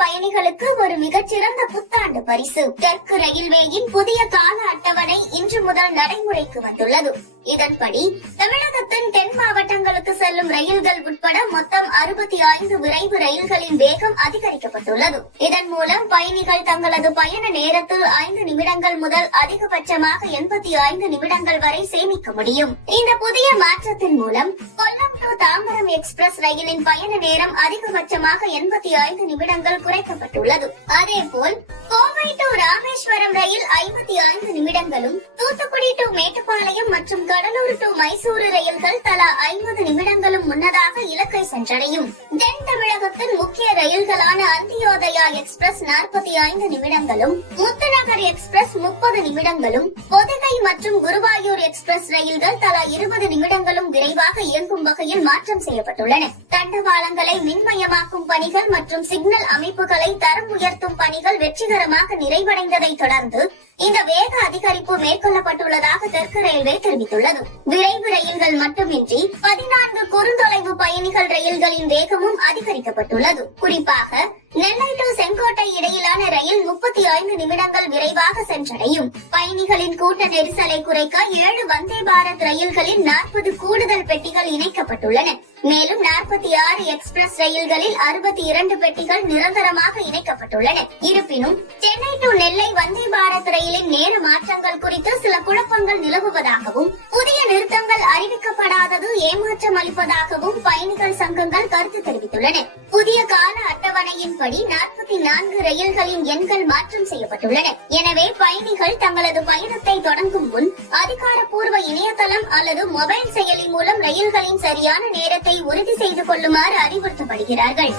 பயணிகளுக்கு ஒரு மிகச்சிறந்த புத்தாண்டு பரிசு. தெற்கு ரயில்வேயின் புதிய கால அட்டவணை இன்று முதல் நடைமுறைக்கு வந்துள்ளது. இதன்படி தமிழகத்தின் தென் மாவட்டங்களுக்கு செல்லும் ரயில்கள் உட்பட மொத்தம் 65 விரைவு ரயில்களின் வேகம் அதிகரிக்கப்பட்டுள்ளது. இதன் மூலம் பயணிகள் தங்களது பயண நேரத்தில் 5 நிமிடங்கள் முதல் அதிகபட்சமாக 85 நிமிடங்கள் வரை சேமிக்க முடியும். இந்த புதிய மாற்றத்தின் மூலம் கொல்லம் டு தாம்பரம் எக்ஸ்பிரஸ் ரயிலின் பயண நேரம் அதிகபட்சமாக 85 நிமிடங்கள் குறைக்கப்பட்டுள்ளது. அதேபோல் கோவை டு ராமேஸ்வரம் ரயில் 55 நிமிடங்களும், தூத்துக்குடி டு மேட்டுப்பாளையம் மற்றும் கடலூர் டு மைசூரு ரயில்கள் தலா 50 நிமிடங்களும் முன்னதாக இலக்கை சென்றடையும். தென் தமிழகத்தின் முக்கிய ரயில்களான அந்தியோதயா எக்ஸ்பிரஸ் 45 நிமிடங்களும், முத்துநகர் எக்ஸ்பிரஸ் 30 நிமிடங்களும், பொதிகை மற்றும் குருவாயூர் எக்ஸ்பிரஸ் ரயில்கள் தலா 20 நிமிடங்களும் விரைவாக இயங்கும் வகையில் மாற்றம் செய்யப்பட்டுள்ளன. தண்டவாளங்களை மின்மயமாக்கும் பணிகள் மற்றும் சிக்னல் அமைப்புகளை தரம் உயர்த்தும் பணிகள் வெற்றிகரமாக நிறைவடைந்ததை தொடர்ந்து இந்த வேக அதிகரிப்பு மேற்கொள்ளப்பட்டுள்ளதாக தெற்கு ரயில்வே தெரிவித்துள்ளது. விரைவு ரயில்கள் மட்டுமின்றி 14 குறுந்தொலைவு பயணிகள் ரயில்களின் வேகமும் அதிகரிக்கப்பட்டுள்ளது. குறிப்பாக நெல்லை டு செங்கோட்டை இடையிலான ரயில் 35 நிமிடங்கள் விரைவாக சென்றடையும். பயணிகளின் கூட்ட நெரிசலை குறைக்க 7 வந்தே பாரத் ரயில்களில் 40 கூடுதல் பெட்டிகள் இணைக்கப்பட்டுள்ளன. மேலும் 46 எக்ஸ்பிரஸ் ரயில்களில் 62 பெட்டிகள் நிரந்தரமாக இணைக்கப்பட்டுள்ளன. இருப்பினும் சென்னை டு நெல்லை வந்தே பாரத் ரயிலின் நேர மாற்றங்கள் குறித்து சில குழப்பங்கள் நிலவுவதாகவும், புதிய நிறுத்தங்கள் அறிவிக்கப்படாதது ஏமாற்றம் அளிப்பதாகவும் பயணிகள் சங்கங்கள் கருத்து தெரிவித்துள்ளன. புதிய கால அட்டவணையின்படி 44 ரயில்களின் எண்கள் மாற்றம் செய்யப்பட்டுள்ளன. எனவே பயணிகள் தங்களது பயணத்தை தொடங்கும் முன் அதிகாரப்பூர்வ இணையதளம் அல்லது மொபைல் செயலி மூலம் ரயில்களின் சரியான நேரத்தை உறுதி செய்து கொள்ளுமாறு அறிவுறுத்தப்படுகிறார்கள்.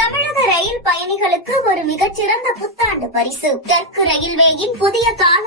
தமிழக ரயில் பயணிகளுக்கு ஒரு மிகச்சிறந்த புத்தாண்டு பரிசு. தெற்கு ரயில்வேயின் புதிய கால